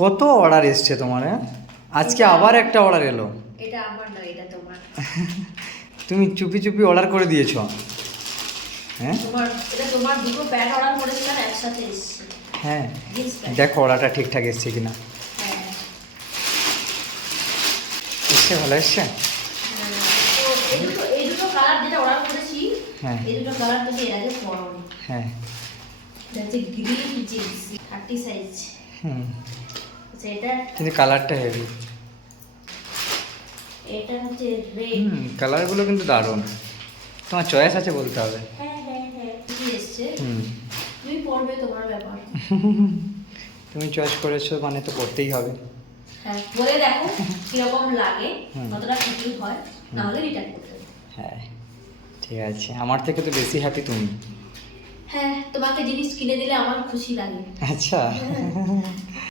কত অর্ডার এসছে তোমার? হ্যাঁ, আজকে আবার একটা অর্ডার এলো। এটা আমার না, এটা তোমার। তুমি চুপি চুপি অর্ডার করে দিয়েছো। হ্যাঁ এটা তোমার দুটো প্যান্ট অর্ডার করেছিলাম, একসাথে এসেছে। হ্যাঁ, জিন্স প্যান্ট। দেখো অর্ডারটা ঠিকঠাক এসছে কিনা। হ্যাঁ। এসছে, ভালো এসছে। তো এই দুটো কালার যেটা অর্ডার করেছি, হ্যাঁ এই দুটো কালার তুমি এর আগে পরোনি। হ্যাঁ। এটা হচ্ছে গ্রিন জিন্স, 30 সাইজ। হুম, আচ্ছা, এটা কিন্তু কালারটা হেভি। এটা হচ্ছে রেড। কালারগুলো কিন্তু দারুণ। তোমার চয়েস আছে বলতে হবে। হ্যাঁ হ্যাঁ হ্যাঁ, কি এসছে? হুম, তুমি পরবে, তোমার ব্যাপার। তুমি চয়েস করেছো মানে তো করতেই হবে। হ্যাঁ, বলে দেখো কিরকম লাগে, হুম। কতটা ফিটিং হয়, না হলে রিটার্ন করতে হবে। হ্যাঁ ঠিক আছে, আমার থেকে তো বেশি হ্যাপি তুমি। হ্যাঁ, তোমাকে জিনিস কিনে দিলে আমার খুশি লাগে। আচ্ছা।